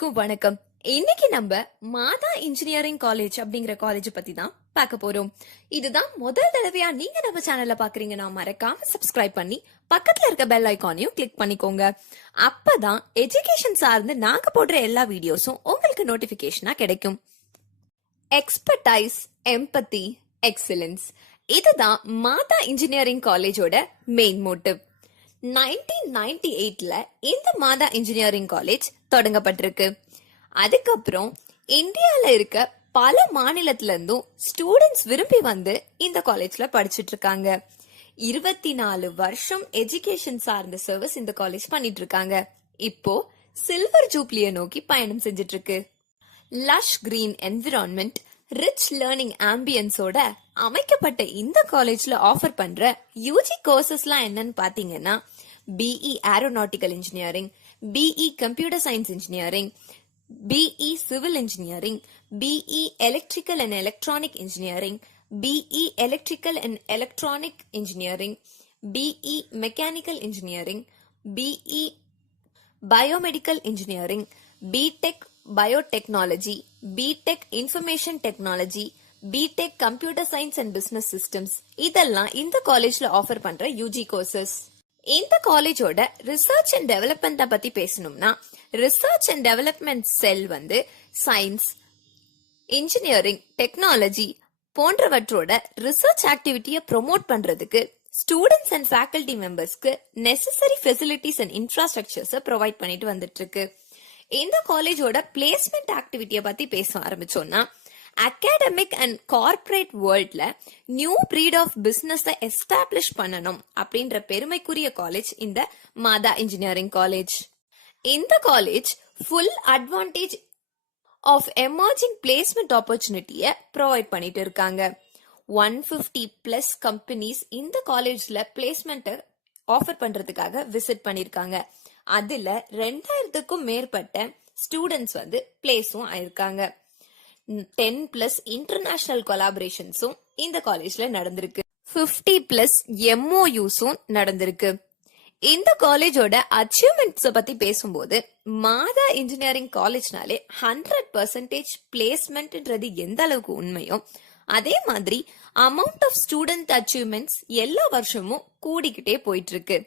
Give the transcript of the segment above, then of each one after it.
வணக்கம். இன்னைக்கு நம்ம மாதா இன்ஜினியரிங் காலேஜ் அப்படிங்கிற காலேஜ் பத்தி தான் பார்க்க போறோம். இதுதான் முதல் தடவையா நீங்க நம்ம சேனல்ல பாக்குறீங்கன்னா மறக்காம சப்ஸ்கிரைப் பண்ணி பக்கத்துல இருக்க பெல் ஐகானையும் கிளிக் பண்ணிக்கோங்க. அப்பதான் எஜுகேஷன் சார்ந்து நாங்க போடுற எல்லா வீடியோஸும் உங்களுக்கு நோட்டிபிகேஷனா கிடைக்கும். எக்ஸ்பர்டைஸ், எம்பத்தி, எக்ஸலன்ஸ், இதுதான் மாதா இன்ஜினியரிங் காலேஜோட மெயின் மோட்டிவ். 1998ல இந்த மாதா இன்ஜினியரிங் காலேஜ் தொடங்கப்பட்டிருக்கு. அதுக்கப்புறம் இந்தியால இருக்க பல மாநிலத்துல இருந்தும் ஸ்டூடெண்ட்ஸ் விரும்பி வந்து இந்த காலேஜ்ல படிச்சுட்டு இருக்காங்க. 24 வருஷம் எஜுகேஷன் சார்ந்த சர்வீஸ் இந்த காலேஜ் பண்ணிட்டு இருக்காங்க. இப்போ சில்வர் ஜூப்ளியை நோக்கி பயணம் செஞ்சிட்டு இருக்கு. Lush green environment, rich learning ஆம்பியன்ஸோட அமைக்கப்பட்ட இந்த காலேஜ்ல ஆஃபர் பண்ற யூஜி கோர்சஸ்லாம் என்னன்னு பாத்தீங்கன்னா BE aeronautical engineering, BE computer science engineering, BE civil engineering, BE electrical and electronic engineering, BE electrical and electronic engineering, BE mechanical engineering, BE biomedical engineering, BTech biotechnology, BTech information technology, BTech computer science and business systems, இதெல்லாம் இந்த காலேஜ்ல offer பண்ற UG courses. இந்த காலேஜோட research and development பத்தி பேசணும்னா research and development cell வந்து science, engineering, technology போன்றவற்றோட ரிசர்ச் ஆக்டிவிட்டியை ப்ரொமோட் பண்றதுக்கு ஸ்டூடெண்ட்ஸ் அண்ட் ஃபேக்கல்டி மெம்பர்ஸ்க்கு necessary facilities and infrastructures provide பண்ணிட்டு வந்துட்டு இருக்கு. இந்த காலேஜோட பிளேஸ்மெண்ட் ஆக்டிவிட்டியை பத்தி பேச ஆரம்பிச்சோம்னா அகாடமிக் அண்ட் கார்பரேட் வேர்ல்ட்ல new breed of business establish பண்ணணும் அப்படின்ற பெருமைக்குரிய காலேஜ் இந்த மாதா இன்ஜினியரிங் காலேஜ். இந்த college full advantage of emerging placement ஆப்பர்ச்சுனிட்டியை ப்ரொவைட் பண்ணிட்டு இருக்காங்க. 150+ கம்பெனிஸ் இந்த காலேஜ்ல பிளேஸ்மெண்ட் ஆஃபர் பண்றதுக்காக விசிட் பண்ணிருக்காங்க. அதுல 2000க்கும் மேற்பட்ட ஸ்டூடெண்ட்ஸ் வந்து பிளேஸும் ஆயிருக்காங்க. 10+ இன்டர்நேஷனல் கொலாபரேஷன்ஸும் இந்த காலேஜ்ல நடந்திருக்கு. 50+ MOUஸும் நடந்திருக்கு. இந்த காலேஜோட அச்சீவ்மெண்ட்ஸ் பத்தி பேசும்போது மாதா இன்ஜினியரிங் காலேஜ்னாலே 100% பிளேஸ்மெண்ட்ன்றது எந்த அளவுக்கு உண்மையோ அதே மாதிரி அமௌண்ட் ஆஃப் ஸ்டூடெண்ட் அச்சீவ்மெண்ட்ஸ் எல்லா வருஷமும் கூடிக்கிட்டே போயிட்டு இருக்கு.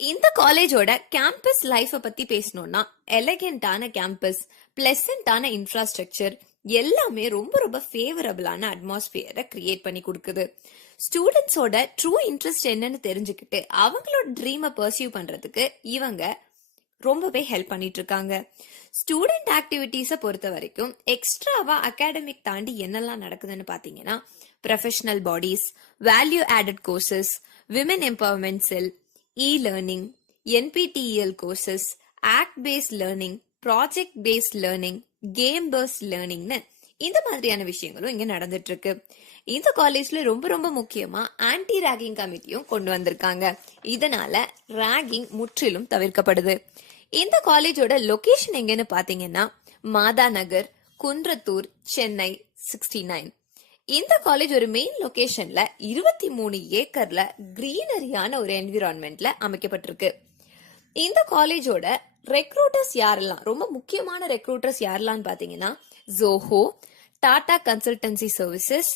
இந்த காலேஜோட கேம்பஸ் லைஃப பத்தி பேசணும்னா எலகென்டான கேம்பஸ், பிளசன்டான இன்ஃப்ராஸ்ட்ரக்சர் எல்லாமே ரொம்ப ரொம்ப ஃபேவரபிளான அட்மாஸ்பியரை கிரியேட் பண்ணி கொடுக்குது. ஸ்டூடெண்ட்ஸோட ட்ரூ இன்ட்ரெஸ்ட் என்னன்னு தெரிஞ்சுக்கிட்டு அவங்களோட ட்ரீமை பர்சியூ பண்றதுக்கு இவங்க ரொம்பவே ஹெல்ப் பண்ணிட்டு இருக்காங்க. ஸ்டூடெண்ட் ஆக்டிவிட்டிஸை பொறுத்த வரைக்கும் எக்ஸ்ட்ராவா அகாடமிக் தாண்டி என்னெல்லாம் நடக்குதுன்னு பாத்தீங்கன்னா professional bodies, value added courses, women empowerment cell, e learning, NPTEL courses, act based learning, project based learning, game based லேர்னிங்னு இந்த மாதிரியான விஷயங்களும் இங்க நடந்துட்டு இருக்கு. இந்த காலேஜ்ல ரொம்ப ரொம்ப முக்கியமா ஆன்டி ராகிங் கமிட்டியும் கொண்டு வந்திருக்காங்க. இதனால ராகிங் முற்றிலும் தவிர்க்கப்படுது. இந்த காலேஜோட லொகேஷன் எங்கன்னு பாத்தீங்கன்னா மாதா நகர், குன்றத்தூர், சென்னை 69. இந்த காலேஜ் ஒரு மெயின் லொகேஷன்ல 23 ஏக்கர்ல கிரீனரியான ஒரு என்விரான்மெண்ட்ல அமைக்கப்பட்டிருக்கு. இந்த காலேஜோட ரெக்ரூட்டர்ஸ் யாரெல்லாம், ரொம்ப முக்கியமான ரெக்ரூட்டர்ஸ் யாரெல்லாம் பாத்தீங்கன்னா Zoho, Tata consultancy services,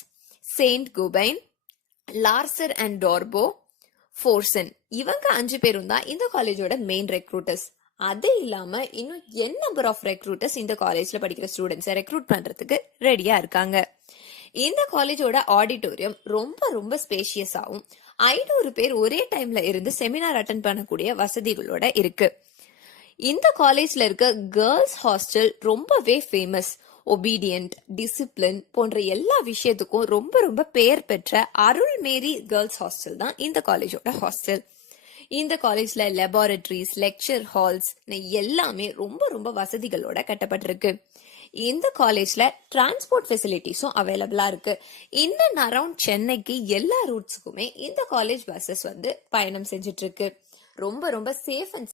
Saint Gobain, Larsen and டார்போ, ஃபோர்சன், இவங்க 5 பேரும் தான் இந்த காலேஜோட மெயின் ரெக்ரூட்டர்ஸ். அது இல்லாம இன்னும் என் நம்பர் ஆஃப் ரெக்ரூட்டர்ஸ் இந்த காலேஜ்ல படிக்கிற ஸ்டூடெண்ட்ஸை ரெக்ரூட் பண்றதுக்கு ரெடியா இருக்காங்க. இந்த காலேஜோட ஆடிட்டோரியம் ரொம்ப ரொம்ப ஸ்பேஷியஸாவும் 500 பேர் ஒரே டைம்ல இருந்து செமினார் அட்டென்ட் பண்ணக்கூடிய வசதிகளோட இருக்கு. இந்த காலேஜ்ல இருக்க கேர்ள்ஸ் ஹாஸ்டல் ரொம்பவே ஃபேமஸ். ஒபீடியன்ட், டிசிப்ளின் போன்ற எல்லா விஷயத்துக்கும் ரொம்ப ரொம்ப பெயர் பெற்ற அருள்மேரி கேர்ள்ஸ் ஹாஸ்டல் தான் இந்த காலேஜோட ஹாஸ்டல். இந்த காலேஜ்ல லெபார்டரிஸ், லெக்சர் ஹால்ஸ் எல்லாமே ரொம்ப ரொம்ப வசதிகளோட கட்டப்பட்டிருக்கு. இந்த காலேஜ்ல டிரான்ஸ்போர்ட் ஃபெசிலிட்டிஸும் அவைலபிளா இருக்கு. இன் அண்ட் அரௌண்ட் சென்னைக்கு எல்லா ரூட்ஸுக்குமே இந்த காலேஜ் பஸ்ஸஸ் வந்து பயணம் செஞ்சுட்டு இருக்கு. ரொம்ப ரொம்ப சேஃப் அண்ட்